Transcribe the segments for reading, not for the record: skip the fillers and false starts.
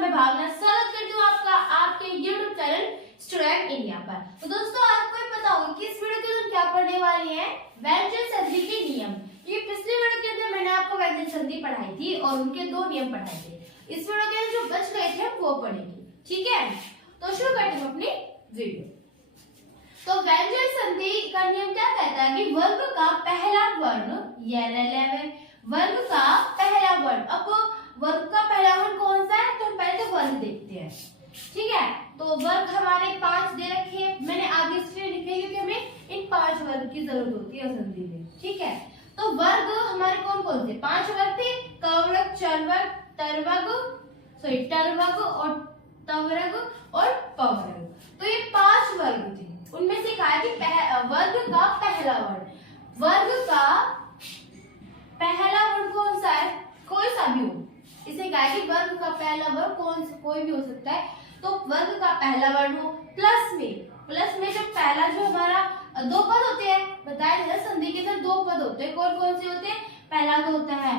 मैं भावना स्वागत करती हूँ आपका आपके YouTube चैनल स्टूडेंट इंडिया पर। तो दोस्तों आपको ये पता होगा कि इस वीडियो के अंदर क्या पढ़ने वाले हैं, व्यंजन संधि के नियम। ये पिछले वीडियो के अंदर मैंने आपको व्यंजन संधि पढ़ाई थी और उनके 2 नियम पढ़ाए थे। इस वीडियो के अंदर जो बच गए थे वो पढ़ेंगे, ठीक है। तो शुरू करते हैं अपनी वीडियो। तो व्यंजन संधि का नियम क्या कहता है कि वर्ग का पहला वर्ण वर्ग का पहला वर्ण। अब वर्ग का पहला वर्ण कौन सा है, तो हम पहले तो वर्ग देखते हैं, ठीक है। तो वर्ग हमारे 5 दे रखे हैं, मैंने आगे इसलिए लिखे क्योंकि हमें इन 5 वर्ग की जरूरत होती है संधि में, ठीक है। तो वर्ग हमारे कौन कौन से 5 वर्ग थे, कवर्ग, चरवर्ग, टरवर्ग और तवर्ग और पवर्ग। तो ये 5 वर्ग थे, उनमें से कहा है कि वर्ग का पहला वर्ण, वर्ग का पहला वर्ण कौन सा है, कोई सा भी हो। इसे कहा है कि वर्ग का पहला वर्ण कोई भी हो सकता है। तो वर्ग का पहला वर्ण हो प्लस में जो पहला जो हमारा 2 पद होते हैं, बताया था संधि के अंदर 2 पद होते हैं। कौन कौन से होते हैं, पहला तो होता है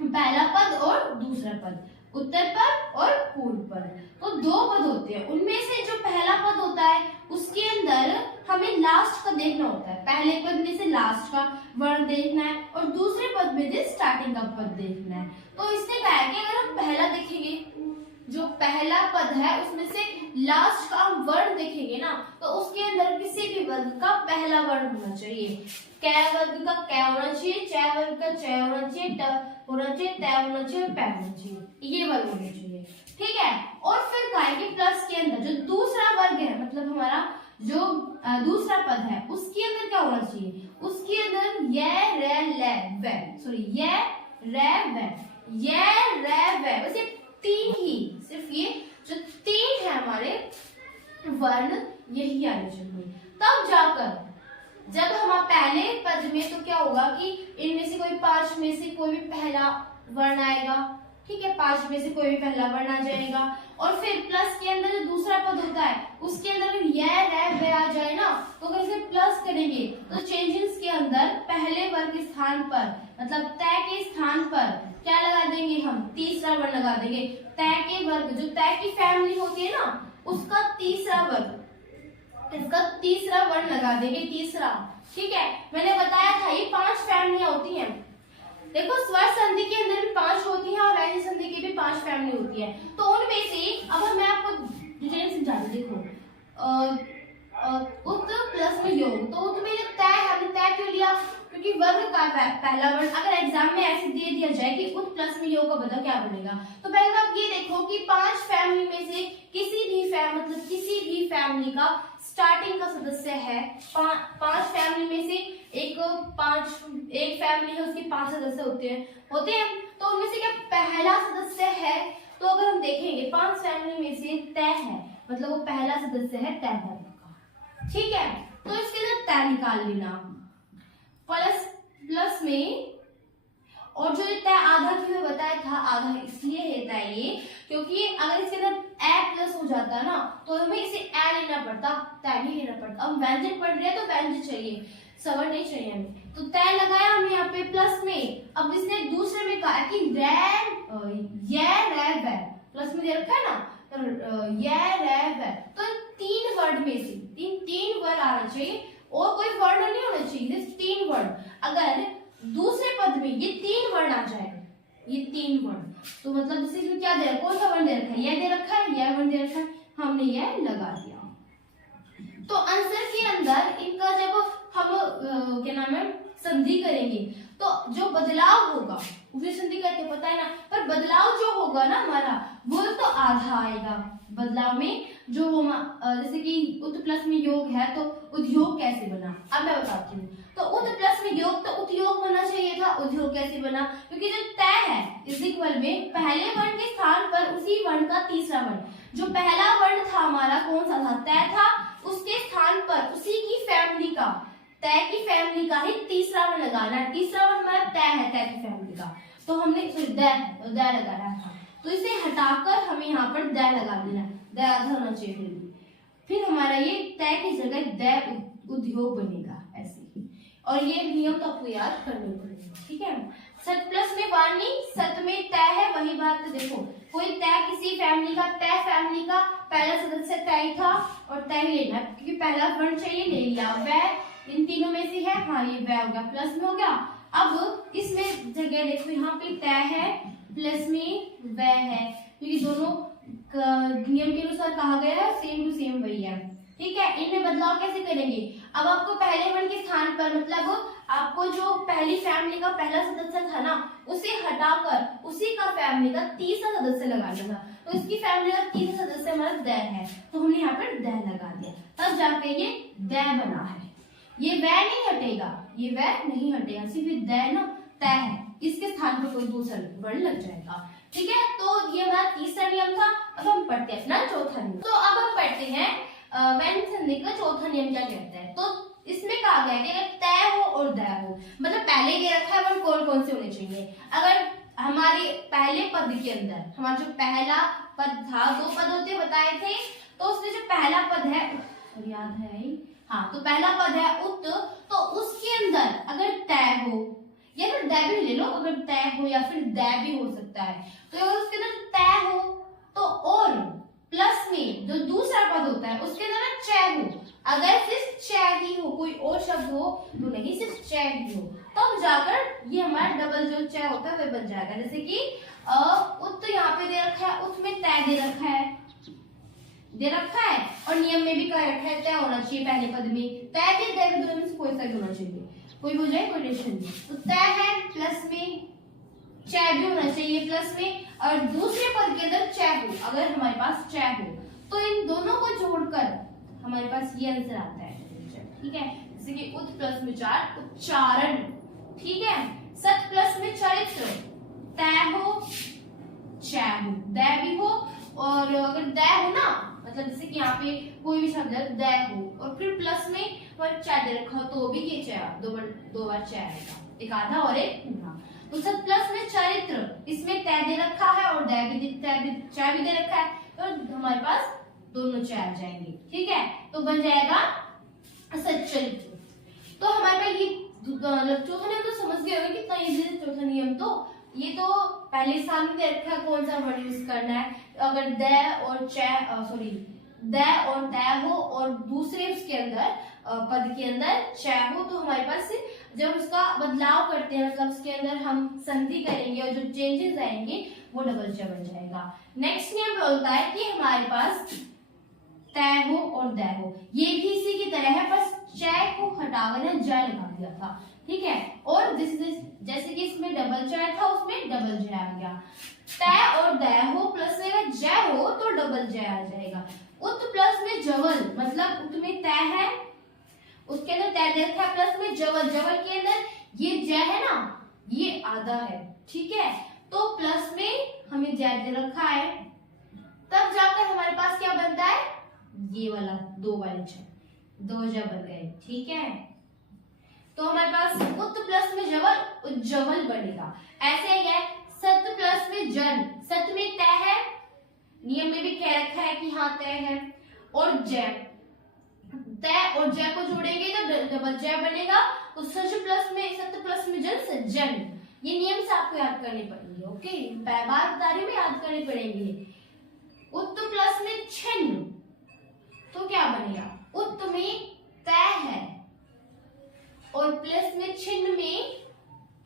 पहला पद और दूसरा पद, उत्तर पद और पूर्व पद। तो 2 पद होते हैं, उनमें से जो पहला पद होता है उसके अंदर हमें लास्ट का देखना होता है। पहले पद में से लास्ट का वर्ण देखना है और दूसरे पद में से स्टार्टिंग का पद देखना है। तो इसने कहा है कि अगर हम पहला देखेंगे, जो पहला पद है उसमें से लास्ट का हम वर्ण देखेंगे ना, तो उसके अंदर किसी भी वर्ग का पहला वर्ण होना चाहिए। कै वर्ग का कै होना चाहिए, च वर्ग का च होना चाहिए, ट होना चाहिए, त होना चाहिए, पै होना चाहिए, ये वर्ग होने चाहिए, ठीक है। और फिर कहा है कि प्लस के अंदर जो दूसरा वर्ग है, मतलब हमारा जो दूसरा पद है उसके अंदर क्या होना चाहिए, उसके अंदर य रे ले वे, सॉरी य रे वे, य रे वे, बस ये 3 ही, सिर्फ ये जो 3 है हमारे वर्ण यही आने चाहिए। तब जाकर जब हम पहले पद में, तो क्या होगा कि इनमें से कोई 5 में से कोई भी पहला वर्ण आएगा, ठीक है, 5 में से कोई भी पहला वर्ण आ जाएगा। और फिर प्लस के अंदर जो दूसरा पद होता है उसके अंदर य रे वे आ जाए ना, तो अगर इसे प्लस करेंगे तो चेंजेस के अंदर पहले वर्ग के स्थान पर, मतलब तय के स्थान पर क्या लगा देंगे, हम तीसरा वर्ण लगा देंगे। तय के वर्ग, जो तय की फैमिली होती है ना, उसका तीसरा वर्ग, इसका तीसरा वर्ण लगा देंगे, तीसरा, ठीक है। मैंने बताया था ये 5 फैमिलियां होती हैं। देखो स्वर संधि के अंदर भी 5 होती है और व्यंजन संधि की भी 5 फैमिली होती है। तो उनमें से अब मैं आपको डिटेल समझा दूं। देखो उत प्लस में योग, तो उत में जो तय है, हमने तय क्यों लिया, क्योंकि वर्ग का पहला वर्ण अगर एग्जाम में ऐसे दे दिया जाए कि उत प्लस में योग का बदल क्या बनेगा, तो पहले आप ये देखो कि 5 फैमिली में से किसी भी फैमिली का स्टार्टिंग का सदस्य है। 5 फैमिली में से एक फैमिली है, उसके 5 सदस्य होते हैं। तो उनमें से क्या पहला सदस्य है, तो अगर हम देखेंगे 5 फैमिली में से तय है, मतलब वो पहला सदस्य है तय वर्ग का, ठीक है। तो इसके अंदर तय निकाल लेना प्लस में, और जो तय आधा क्यों बताया था, आधा इसलिए रहता है ये क्योंकि अगर इसके अंदर ए प्लस हो जाता है ना, तो हमें इसे ए लेना पड़ता, तय नहीं लेना पड़ता। अब व्यंजन पढ़ रहे हैं तो व्यंजन चाहिए, सवर नहीं चाहिए हमें। तो तय लगाया हमने यहाँ पे प्लस में। अब इसने दूसरे में कहा कि प्लस में दे रखा है ना, तो तो 3 वर्ड में से 3 वर्ड आना चाहिए और कोई वर्ण नहीं होना चाहिए, सिर्फ 3 वर्ण। अगर दूसरे पद में ये 3 वर्ण आ जाए, ये 3 वर्ण, तो मतलब जैसे इसमें क्या दे रखा है, कौन सा वर्ण दे रखा है, यह दे रखा है, यह वर्ण दे रखा है, हमने यह लगा दिया। तो आंसर के अंदर इनका जब हम क्या नाम है संधि करेंगे, तो जो बदलाव होगा उसे संधि कहते हैं, पता है ना। पर बदलाव जो होगा ना हमारा, वो तो आधा आएगा। बदलाव में जो जैसे कि उत प्लस में योग है, तो उद्योग कैसे बना, अब मैं बताती हूँ। तो उत प्लस में योग, तो उद्योग बनना चाहिए था, उद्योग कैसे बना, क्योंकि जो तय है इस इक्वल में पहले वर्ण के स्थान पर उसी वर्ण का तीसरा वर्ण, जो पहला वर्ण था हमारा कौन सा था, तय था, उसके स्थान पर उसी की फैमिली का, तय की फैमिली का ही तीसरा वर्ण लगाना है। तीसरा वर्ण हमारा तय है, तय की फैमिली का, तो हमने दय लगाया था, तो इसे हटाकर हमें यहाँ पर दय लगा देना, दय आधा होना चाहिए। फिर हमारा ये तय की जगह दय उद्योग बनेगा ऐसे ही। और ये नियम तो आपको याद करने पड़ेगा, ठीक है। सत प्लस में वाणी, सत में तय है, वही बात। तो देखो कोई तय किसी फैमिली का, तय फैमिली का पहला सदस्य तय था और तय लेना, क्योंकि पहला वर्ण चाहिए, ले लिया। वह इन तीनों में से है, हाँ ये वह हो गया, प्लस में हो गया। अब इसमें जगह देखो, यहाँ पे तय है, प्लस में वह है, क्योंकि दोनों नियम के अनुसार कहा गया है, सेम टू सेम वही है। ठीक है, इनमें बदलाव कैसे करेंगे? अब आपको पहले वर्ण के स्थान पर, मतलब आपको जो पहली फैमिली का पहला सदस्य था ना, उसे हटाकर उसी का फैमिली का तीसरा सदस्य लगाना था। तो इसकी फैमिली का तीसरा सदस्य हमारा द है, तो हमने यहाँ पर द लगा दिया, तब जाके ये द बना है। ये वह नहीं हटेगा, ये वह नहीं हटेगा, सिर्फ द ना तय है, इसके स्थान पर कोई दूसरा वर्ण लग जाएगा। ठीक है, तो ये हमारा तीसरा नियम था। अब हम पढ़ते हैं अपना चौथा नियम। तो अब हम पढ़ते हैं व्यंजन संधि का चौथा नियम क्या कहता है। तो इसमें कहा गया है कि अगर तय हो और द हो, मतलब पहले ये रखा है वर्ण कौन कौन से होने चाहिए। अगर हमारे पहले पद के अंदर हमारा जो पहला पद था, 2 पद होते बताए थे, तो उसमें जो पहला पद है, याद है, हाँ, तो पहला पद है उत, तो उसके अंदर अगर तय हो या फिर द भी ले लो, अगर तय हो या फिर द भी हो सकता है, तो अगर उसके अंदर तय हो तो और प्लस में जो दूसरा पद होता है उसके अंदर च हो, अगर सिर्फ च ही हो, कोई और शब्द हो तो नहीं, सिर्फ च ही हो, तब जाकर ये हमारा डबल जो च होता है वह बन जाएगा। जैसे कि उत यहाँ पे दे रखा है, उत में तय दे रखा है और नियम में भी कह रखा है तय होना चाहिए पहले पद में, तय भी द भी दोनों में से कोई सा भी होना चाहिए, कोई हो जाए कोई टेंशन नहीं। तो तय है, प्लस में च भी होना चाहिए प्लस में, और दूसरे पद के अंदर च हो, अगर हमारे पास च हो, तो इन दोनों को जोड़कर हमारे पास ये आंसर आता है। ठीक है, जैसे कि उत प्लस में चार, उच्चारण। ठीक है, सत प्लस में चरित्र, तय हो, च हो, द भी हो, और अगर द हो ना, मतलब जैसे कि यहाँ पे कोई भी शब्द है द हो और फिर प्लस में च दे रखा हो, तो भी ये च दो बार च आएगा, एक आधा और एक पूरा। तो सत प्लस में चरित्र, इसमें तय दे रखा है और च भी दे रखा है, तो हमारे पास दोनों च आ जाएंगे। ठीक है, तो बन जाएगा सच्चरित्र। तो हमारे पास ये चौथा नियम तो समझ गए होंगे कितना इजी है चौथा नियम। तो ये तो पहले सामने दे रखा है कौन सा वर्ड यूज करना है, अगर द और द और तय हो और दूसरे उसके अंदर पद के अंदर च हो, तो हमारे पास जब उसका बदलाव करते हैं, मतलब उसके अंदर हम संधि करेंगे और जो चेंजेस आएंगे वो डबल च बन जाएगा। नेक्स्ट नियम बोलता है कि हमारे पास तय हो और द हो, ये भी इसी की तरह है, बस च को हटाकर ज लगा दिया था। ठीक है, और जैसे कि इसमें डबल च था, उसमें डबल ज आ गया। तय और द हो प्लस में ज हो तो डबल ज आ जाएगा। उत प्लस में जवल, मतलब उत में तय है, उसके अंदर तय दे रखा है, प्लस में जवल, जवल के अंदर ये ज है ना, ये आधा है। ठीक है, तो प्लस में हमें ज दे रखा है, तब जाकर हमारे पास क्या बनता है, ये वाला दो वाले च, दो ज बन गए। ठीक है, तो हमारे पास उत प्लस में जवल, उज्जवल बनेगा। ऐसे ही है सत प्लस में जन, सत में तय है, नियम में भी कह रखा है कि हाँ तय है, और ज, तय और ज को जोड़ेंगे तो डबल ज बनेगा। तो सच प्लस में सत प्लस में जन, सज्जन। ये नियम से आपको याद करने पड़ेंगे। ओके, बार बता रही हूँ, याद करने पड़ेंगे। उत प्लस में छिन्न, तो क्या बनेगा, उत में तय है और प्लस में छिन्न में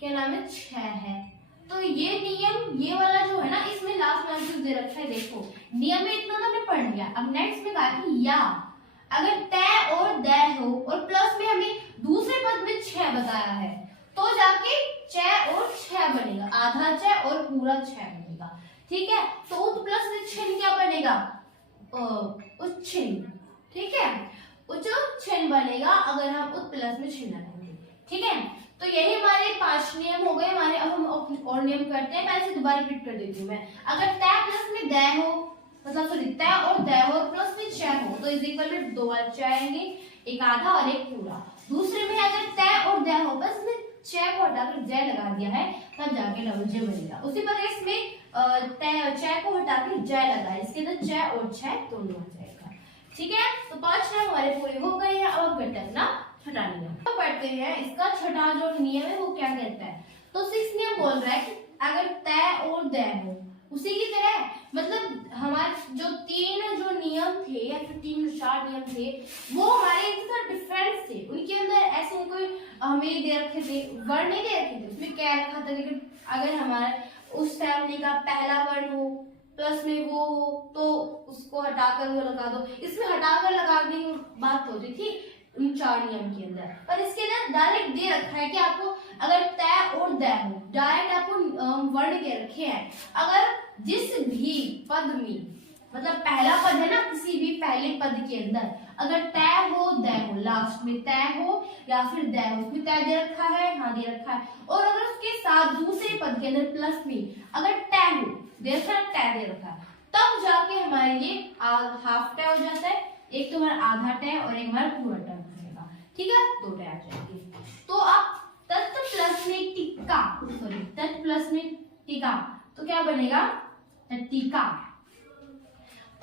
क्या नाम है, छ है। तो ये नियम, ये वाला जो है ना, इसमें लास्ट में आंसर दे रखा है। देखो नियम में इतना तो हमने पढ़ लिया। अब नेक्स्ट में कहा कि या अगर तय और द हो और प्लस में हमें दूसरे पद में छ बताया है, तो जाके च और छ बनेगा, आधा च और पूरा छ बनेगा। ठीक है, तो उत प्लस में छिन्न क्या बनेगा, उच्छिन्न। ठीक है, उच्छिन्न बनेगा अगर हम उत प्लस में छिन्न लगाएंगे। ठीक है, तो यही हमारे 5 नियम हो गए हमारे। अब हम और नियम करते हैं, पहले से दोबारा रिपीट कर देती हूँ मैं। अगर तय प्लस में द हो, मतलब सॉरी तय और द हो प्लस में च हो, तो इज इक्वल टू दो बार च आएंगे, एक आधा और एक पूरा। दूसरे में अगर तय और द हो बस में च को हटाकर ज लगा दिया है, तब जाके डबल ज बनेगा। उसी प्रकार इसमें तय च को हटाकर ज लगा, इसके अंदर च और छ दोनों आ जाएगा। ठीक है, तो 5 नियम हमारे पूरे हो गए हैं। अब करते हैं अपना छठा नियम। तो पढ़ते हैं इसका छठा जो नियम है वो क्या कहता है। तो 6 नियम बोल रहा है कि अगर तय और दय हो, उसी की तरह मतलब हमारे जो 3 जो नियम थे या फिर 3-4 नियम थे वो हमारे एक डिफरेंट थे, उनके अंदर ऐसे नहीं कोई हमें दे रखे थे, वर्ण नहीं दे रखे थे, उसमें क्या रखा था कि अगर हमारा उस फैमिली का पहला वर्ण हो प्लस में वो हो तो उसको हटाकर वो लगा दो। इसमें हटाकर लगाने की बात होती थी उन 4 नियम के अंदर, पर इसके अंदर डायरेक्ट दे रखा है कि आपको अगर तय और दय हो, डायरेक्ट आपको वर्ण दे रखे हैं। अगर जिस भी पद में मतलब पहला पद है ना, किसी भी पहले पद के अंदर अगर तय हो दय हो, लास्ट में तय हो या फिर दय हो, उसमें तय दे रखा है, हाँ दे रखा है, और अगर उसके साथ दूसरे पद के अंदर प्लस में अगर तय हो दे रखा है, तय दे रखा है, तब जाके हमारे ये हाफ तय हो जाता है। एक तो हमारा आधा तय और एक हमारा पूरा तय बनेगा, ठीक है, 2 तय आ जाएंगे। तो अब तत् प्लस में टीका, सॉरी तत् प्लस में टीका, तो क्या बनेगा टीका।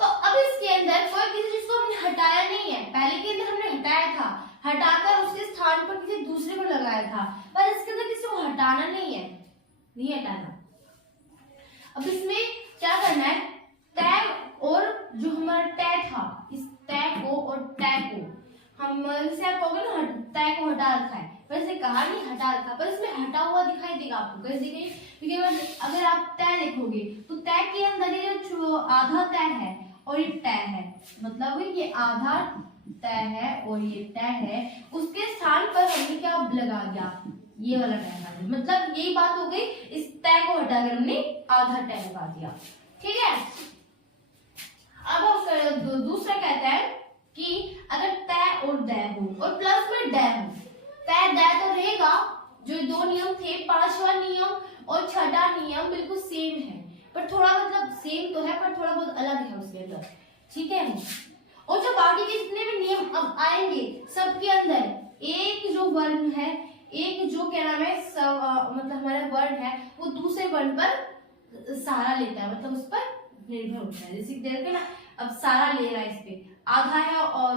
तो अब इसके अंदर कोई किसी चीज को हमने हटाया नहीं है, पहले के अंदर हमने हटाया था, हटाकर उसके स्थान पर किसी दूसरे को लगाया था, पर इसके अंदर किसी को हटाना नहीं है, नहीं हटाना। अब इसमें क्या करना है, तय और जो हमारा तय था, इस तय को और तय को हम इसे आप कहोगे ना तय को हटा रखा है, वैसे कहा नहीं हटा रखा, पर इसमें हटा हुआ दिखाई देगा आपको कैसे दिखेगा, क्योंकि अगर आप तय देखोगे तो तय के अंदर ये जो आधा तय है और ये तय है, मतलब ये आधा तय है और ये तय है, उसके स्थान पर हमने क्या लगा दिया, ये वाला तय लगा दिया, मतलब यही बात हो गई, इस तय को हटाकर हमने आधा तय लगा दिया, ठीक है। अब हम दूसरा कहता है कि अगर तय और दय हो और प्लस में दय हो, तय दय तो रहेगा, जो 2 नियम थे, 5वां नियम और 6वां नियम बिल्कुल सेम है, पर थोड़ा मतलब सेम तो है पर थोड़ा बहुत अलग है उसके अंदर, ठीक है। और जो बाकी के जितने भी नियम अब आएंगे सबके अंदर एक जो वर्ण है, एक जो क्या नाम है मतलब हमारा वर्ण है वो दूसरे वर्ण पर सहारा लेता है, मतलब उस पर निर्भर होता है। जैसे देखते ना अब सारा ले रहा है, इस पे आधा है और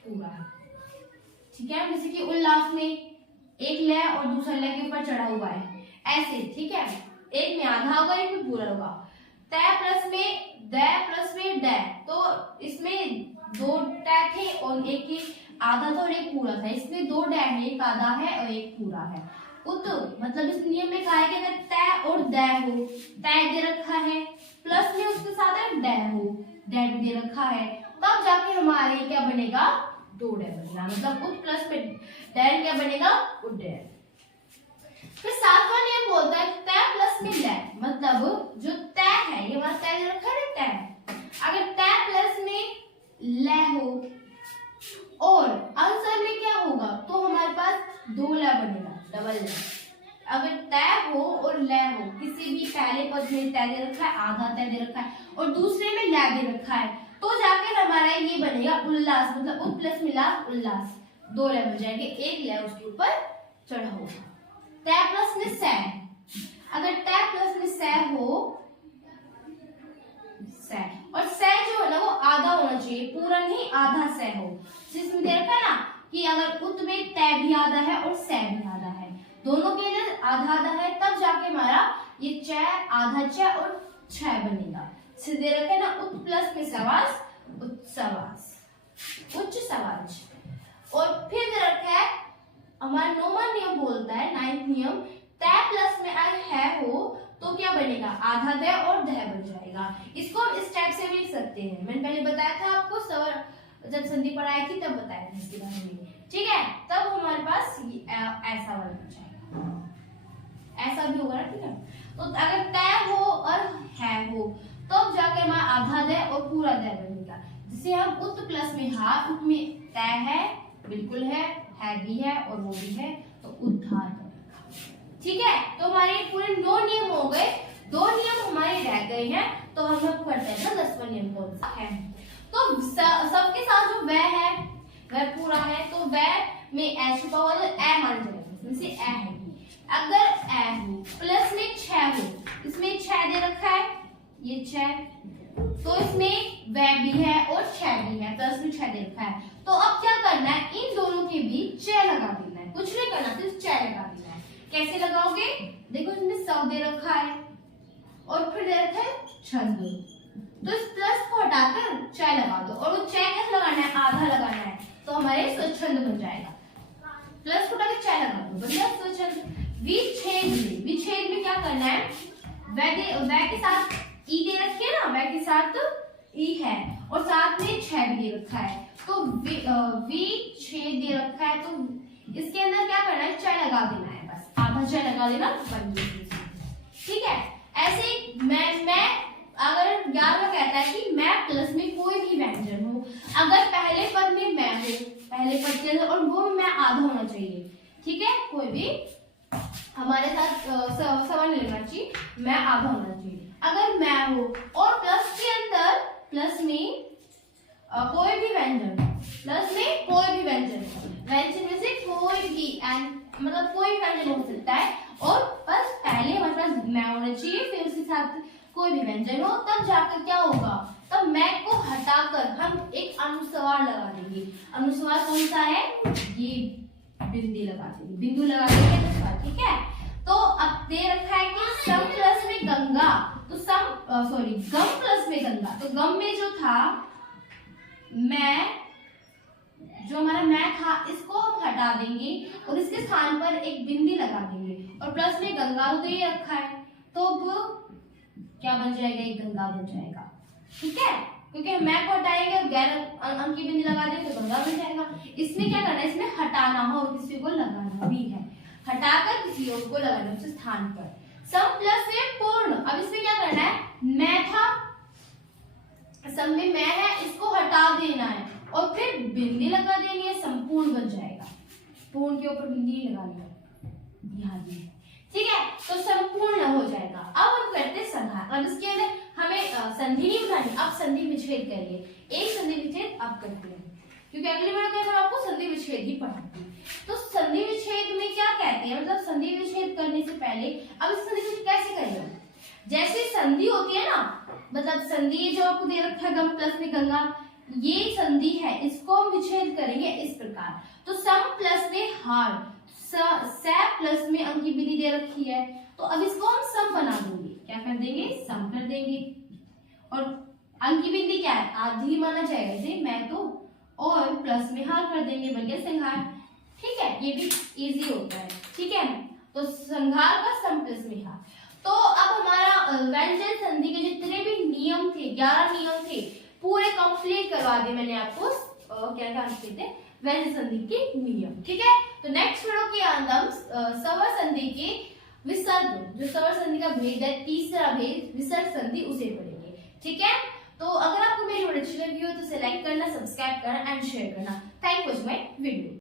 पूरा है, ठीक है। जैसे कि उल्लास में एक लय और दूसरा लय के ऊपर चढ़ा हुआ है, ऐसे, ठीक है, एक में आधा होगा एक में पूरा होगा। तय प्लस में दय प्लस में दय, तो इसमें 2 तय थे और एक ही आधा था और एक पूरा था, इसमें 2 दय है, एक आधा है और एक पूरा है। उत मतलब इस नियम में कहा है कि अगर तय और दय हो, तय दे रखा है प्लस में उसके साथ है दय हो, दय भी दे रखा है, तब जाके हमारे क्या बनेगा 2 दय बनेगा, मतलब उत प्लस में दय क्या बनेगा उदय। फिर 7वां नियम बोलता है तय प्लस में लय, मतलब जो तय है, ये हमारा तय दे रखा है ना तय, अगर तय प्लस में लय हो और आंसर में क्या होगा तो हमारे पास 2 लय बनेगा, डबल लय। अगर तय हो और लय हो, किसी भी पहले पद में तय दे रखा है, आधा तय दे रखा है और दूसरे में लय दे रखा है, तो जाकर हमारा ये बनेगा उल्लास, मतलब उत प्लस में लास उल्लास, 2 लय बन जाएंगे, एक लय उसके ऊपर चढ़ा होगा। तय प्लस में सह, अगर तय प्लस में सह हो, सह, और सह जो है ना वो आधा होना चाहिए, पूरा नहीं, आधा सह हो। जिसमें दे रखा है ना कि अगर उत में तय भी आधा है और सह भी आधा है, दोनों के अंदर आधा आधा है, तब जाके हमारा ये च आधा च और छ बनेगा। दे रखा है ना उत प्लस में सवास, उत्सवास, उच्च समाज। और फिर दे रखा है हमारा 9वां नियम बोलता है, 9th नियम, तय प्लस में अगर है हो तो क्या बनेगा आधा दय और दय बन जाएगा। इसको हम इस टाइप से भी लिख सकते हैं, मैंने पहले बताया था आपको, सर जब संधि पढ़ाई थी तब बताया था इसके बारे में, ठीक है। तब हमारे पास ऐसा वाला बन जाएगा, ऐसा भी होगा ना, ठीक है। तो अगर तय हो और है हो तब जाकर हमारा आधा दय और पूरा दय बनेगा। जिसे हम उत प्लस में हा, उत में तय है बिल्कुल है भी है और वो भी है, तो उद्धार करेगा, ठीक है। तो हमारे पूरे 9 नियम हो गए, 2 नियम हमारे रह गए हैं, तो हम अब करते हैं ना 10वां नियम कौन सा है। तो सबके साथ जो वह है वह पूरा है, तो वह में ए छुपा हुआ तो ए मान जाएगा, इसमें से ए है। अगर ए हो प्लस में 6 हो, इसमें 6 दे रखा है, ये 6, तो इसमें वह भी है और 6 भी है, तो इसमें 6 दे रखा है। तो अब क्या करना है, इन दोनों के बीच 6 लगा देना है, कुछ नहीं करना, सिर्फ 6 लगा देना है। कैसे लगाओगे, देखो इसमें स दे रखा है और फिर दे रखा है छंद, तो इस प्लस को हटाकर च लगा दो, और वो च कैसे लगाना है, आधा लगाना है, तो हमारे स्वच्छंद बन जाएगा। प्लस को हटाकर च लगा दो, बन गया स्वच्छंद। विच्छेद में क्या करना है, वै के साथ ई दे रखी है ना, वै के साथ ई है और साथ में छेद दे रखा है, तो विच्छेद दे रखा है, तो इसके अंदर क्या करना है, च लगा देना है, बस आधा च लगा देना, बन गया। ठीक है, ऐसे ही मैं अगर 11वां कहता है कि मैं प्लस में कोई भी व्यंजन हो, अगर पहले पद में मैं हो, पहले पद के अंदर, और वो मैं आधा होना चाहिए। ठीक है, कोई भी हमारे साथ सवाल नहीं लेना चाहिए, मैं आधा होना चाहिए। अगर मैं हो और प्लस के अंदर, प्लस में कोई भी व्यंजन, प्लस में कोई भी व्यंजन में से कोई भी मतलब कोई भी व्यंजन हो सकता है, और बस पहले हमारे पास मैं होना चाहिए, फिर उसके साथ कोई भी व्यंजन हो, तब जाकर क्या होगा, तब मैं को हटाकर हम एक अनुस्वार लगा देंगे। अनुस्वार कौन सा है, ये बिंदी लगा देंगे, बिंदु लगा देंगे अनुस्वार। ठीक है, तो अब दे रखा है कि सम प्लस में गंगा, तो गम प्लस में गंगा, तो गम में जो था मैं, जो हमारा मैं था, इसको हम हटा देंगे और इसके स्थान पर एक बिंदी लगा देंगे, और प्लस में गंगा तो ये रखा है, तो अब क्या बन जाएगा, एक गंगा बन जाएगा। ठीक है, क्योंकि मैं को हटाएंगे और गैर अंक की बिंदी लगा देंगे तो गंगा बन जाएगा। इसमें क्या करना है, इसमें हटाना हो और किसी को लगाना भी है, हटाकर किसी और को लगाना उस स्थान पर। सम प्लस में पूर्ण, अब इसमें क्या करना है, मैं था, सम में मैं है, इसको हटा देना है और फिर बिंदी लगा देनी है, संपूर्ण बन जाएगा। पूर्ण के ऊपर बिंदी लगानी है, यहाँ भी। ठीक है, तो संपूर्ण हो जाएगा। अब हम करते हैं संहार। अब इसके अंदर हमें संधि नहीं बनानी, अब संधि विच्छेद करिए। एक संधि विच्छेद अब करते हैं, क्योंकि अगली बार के अंदर आपको संधि विच्छेद ही पढ़ाती है। तो संधि विच्छेद में क्या कहते हैं, मतलब संधि विच्छेद करने से पहले अब इस संधि विच्छेद कैसे करेंगे, जैसे संधि होती है ना, मतलब संधि जो आपको दे रखा है गम प्लस में गंगा, ये संधि है, इसको हम विच्छेद करेंगे इस प्रकार। तो सम प्लस में हार, स प्लस में अंक की विधि दे रखी है, तो अब इसको हम सम बना देंगे। क्या कर देंगे, सम कर देंगे, और अंक की बिंदी क्या है, आधी माना जाएगा इसे, मैं तो, और प्लस में हार कर देंगे, बन गया संहार। ठीक है, ये भी इजी होता है। ठीक है, तो संहार का सम प्लस में हार। तो अब हमारा व्यंजन संधि के जितने भी नियम थे, 11 नियम थे, पूरे कंप्लीट करवा दिए मैंने आपको। क्या क्या थे व्यंजन संधि के नियम। ठीक है, तो नेक्स्ट वीडियो के अंदर हम स्वर संधि के विसर्ग, जो स्वर संधि का भेद है, तीसरा भेद विसर्ग संधि, उसे पढ़ेंगे। ठीक है, तो अगर आपको मेरी वीडियो अच्छी लगी हो तो इसे लाइक करना, सब्सक्राइब करना एंड शेयर करना। Thank you for my video.